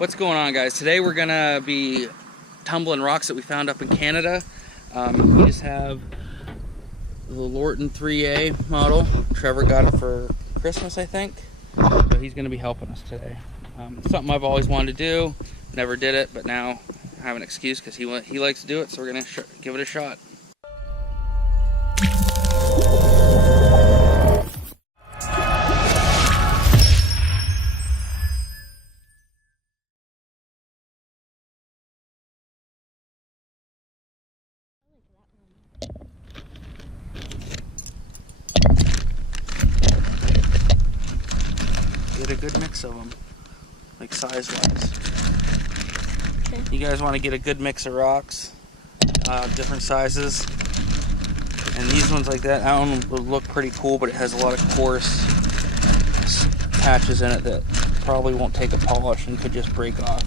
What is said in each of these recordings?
What's going on, guys? Today we're gonna be tumbling rocks that we found up in Canada. We just have the Lorton 3A model. Trevor got it for Christmas, I think. So he's gonna be helping us today. Something I've always wanted to do, never did it, but now I have an excuse because he likes to do it, so we're gonna give it a shot. Get a good mix of them, like size-wise. Okay. You guys want to get a good mix of rocks, different sizes. And these ones like that one would look pretty cool, but it has a lot of coarse patches in it that probably won't take a polish and could just break off.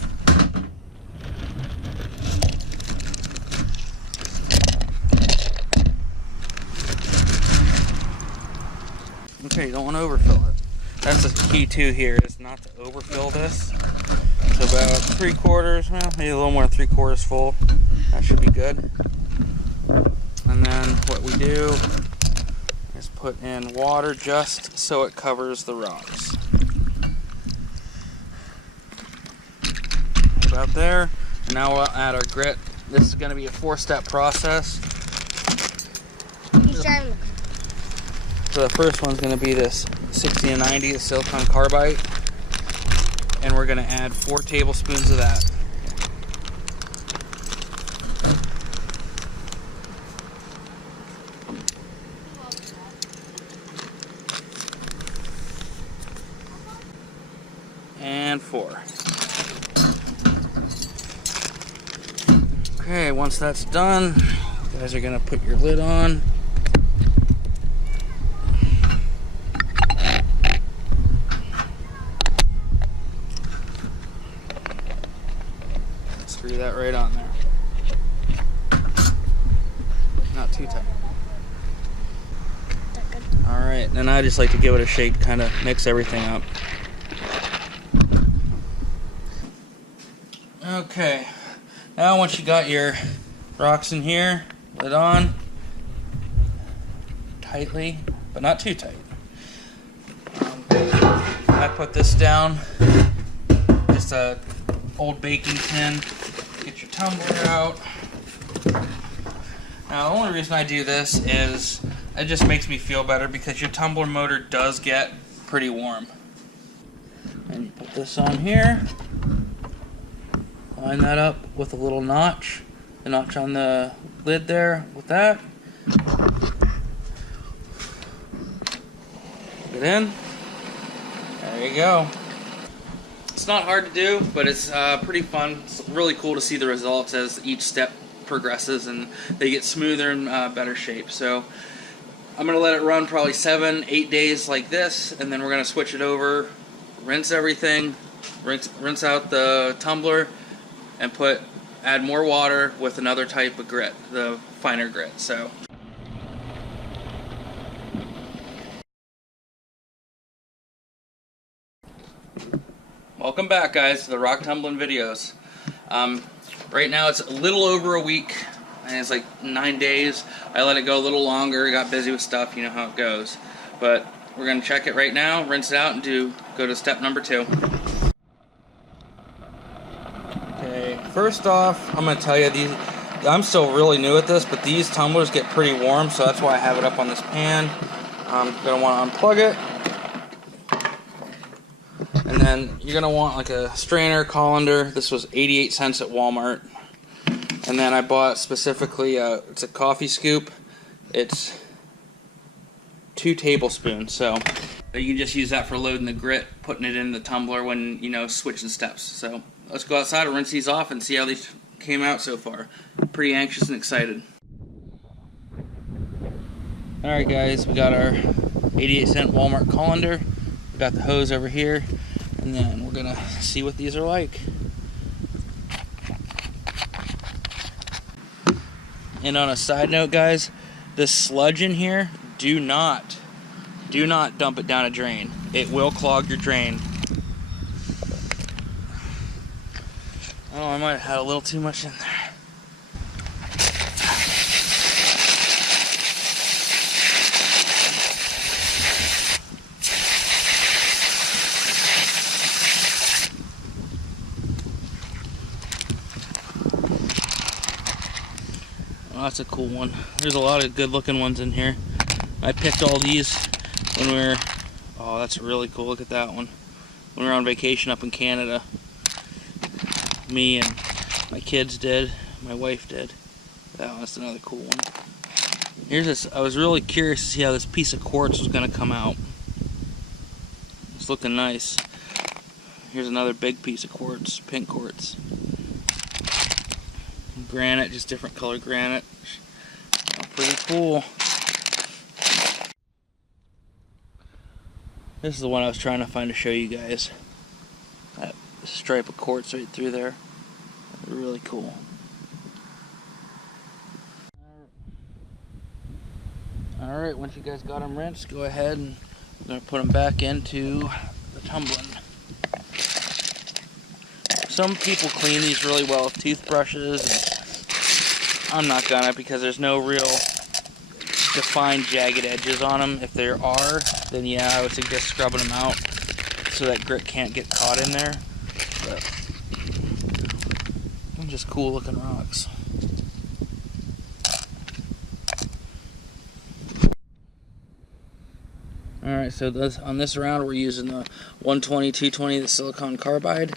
Okay, you don't want to overfill it. That's the key too here, is not to overfill this. So about 3/4, well, maybe a little more than 3/4 full. That should be good. And then what we do is put in water just so it covers the rocks. About there. And now we'll add our grit. This is going to be a 4-step process. So the first one's going to be this 60 and 90 silicon carbide, and we're going to add 4 tablespoons of that. And 4. Okay, once that's done, you guys are going to put your lid on. Screw that right on there. Not too tight. Alright, and I just like to give it a shake, kind of mix everything up. Okay, now once you got your rocks in here, lid on, tightly, but not too tight. I put this down, just a old baking tin. Get your tumbler out. Now the only reason I do this is it just makes me feel better because your tumbler motor does get pretty warm. And you put this on here. Line that up with a little notch. The notch on the lid there with that. Put it in. There you go. It's not hard to do, but it's pretty fun. It's really cool to see the results as each step progresses and they get smoother and better shape. So I'm going to let it run probably 7-8 days like this, and then we're going to switch it over, rinse everything, rinse out the tumbler, and add more water with another type of grit, the finer grit. So welcome back, guys, to the rock tumbling videos. Right now it's a little over a week, and it's like 9 days. I let it go a little longer, got busy with stuff, you know how it goes. But we're going to check it right now, rinse it out, and go to step number 2. Okay, first off, I'm going to tell you, I'm still really new at this, but these tumblers get pretty warm, so that's why I have it up on this pan. I'm going to want to unplug it. And then you're going to want like a strainer colander. This was 88 cents at Walmart. And then I bought specifically, it's a coffee scoop. It's 2 tablespoons. So you can just use that for loading the grit, putting it in the tumbler when, switching steps. So let's go outside and rinse these off and see how these came out so far. Pretty anxious and excited. Alright guys, we got our 88 cent Walmart colander. We got the hose over here. And then we're going to see what these are like. And on a side note, guys, this sludge in here, do not dump it down a drain. It will clog your drain. Oh, I might have had a little too much in there. Oh, that's a cool one. There's a lot of good looking ones in here. I picked all these when we were, oh, that's really cool. Look at that one. When we were on vacation up in Canada. Me and my kids did. My wife did. That's another cool one. Here's this. I was really curious to see how this piece of quartz was going to come out. It's looking nice. Here's another big piece of quartz, pink quartz. Granite, just different color granite. Oh, pretty cool. This is the one I was trying to find to show you guys. That stripe of quartz right through there. Really cool. Alright, once you guys got them rinsed, go ahead and I'm going to put them back into the tumbling. Some people clean these really well with toothbrushes. I'm not gonna, because there's no real defined jagged edges on them. If there are, then yeah, I would suggest scrubbing them out so that grit can't get caught in there. But they're just cool looking rocks. Alright, so on this round we're using the 120-220, the silicon carbide.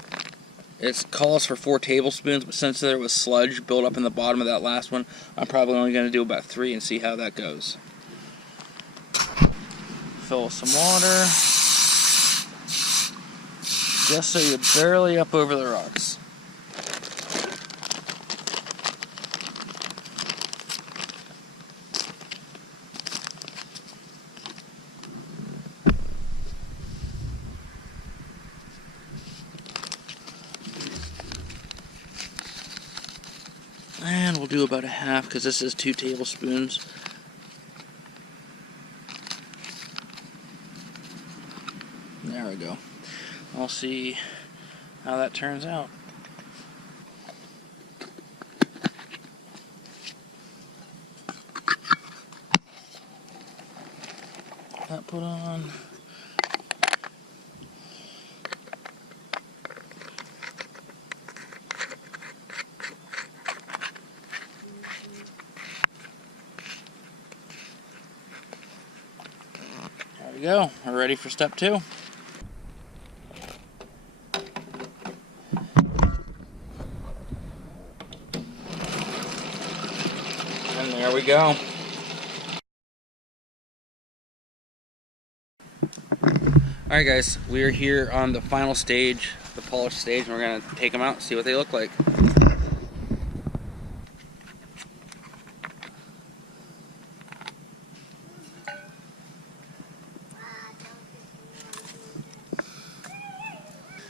It calls for 4 tablespoons, but since there was sludge built up in the bottom of that last one, I'm probably only going to do about 3 and see how that goes. Fill with some water, just so you're barely up over the rocks. And we'll do about a half, because this is 2 tablespoons. There we go. I'll see how that turns out. That put on. There we go. We're ready for step 2. And there we go. Alright guys, we're here on the final stage, the polish stage, and we're going to take them out and see what they look like.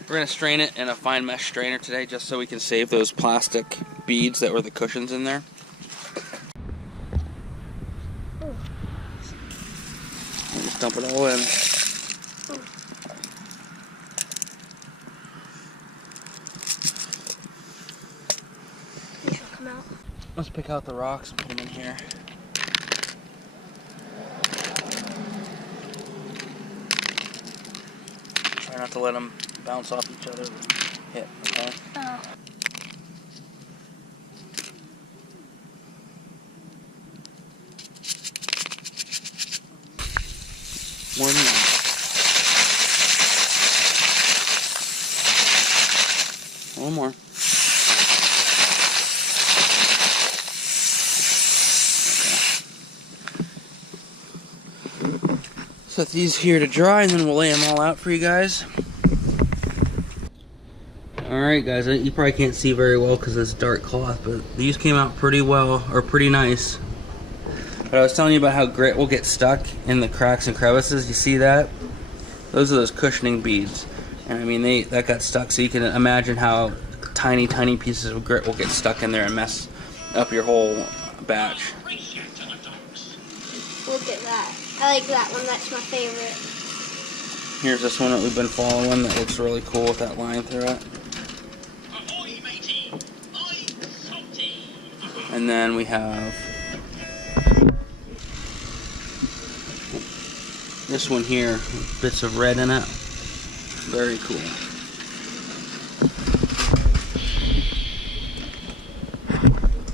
We're going to strain it in a fine mesh strainer today, just so we can save those plastic beads that were the cushions in there. And just dump it all in. Let's pick out the rocks and put them in here. Try not to let them bounce off each other and hit, okay? Oh. One more. One more. Set these here to dry, and then we'll lay them all out for you guys. Alright guys, you probably can't see very well because it's dark cloth, but these came out pretty well, or pretty nice. But I was telling you about how grit will get stuck in the cracks and crevices. You see that? Those are those cushioning beads. And I mean, that got stuck, so you can imagine how tiny pieces of grit will get stuck in there and mess up your whole batch. Look at that. I like that one. That's my favorite. Here's this one that we've been following that looks really cool with that line through it. Ahoy, matey! And then we have this one here, bits of red in it. Very cool.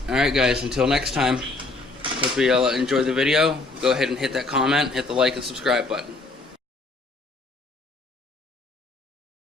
Alright guys, until next time, hope you all enjoyed the video. Go ahead and hit that comment, hit the like and subscribe button.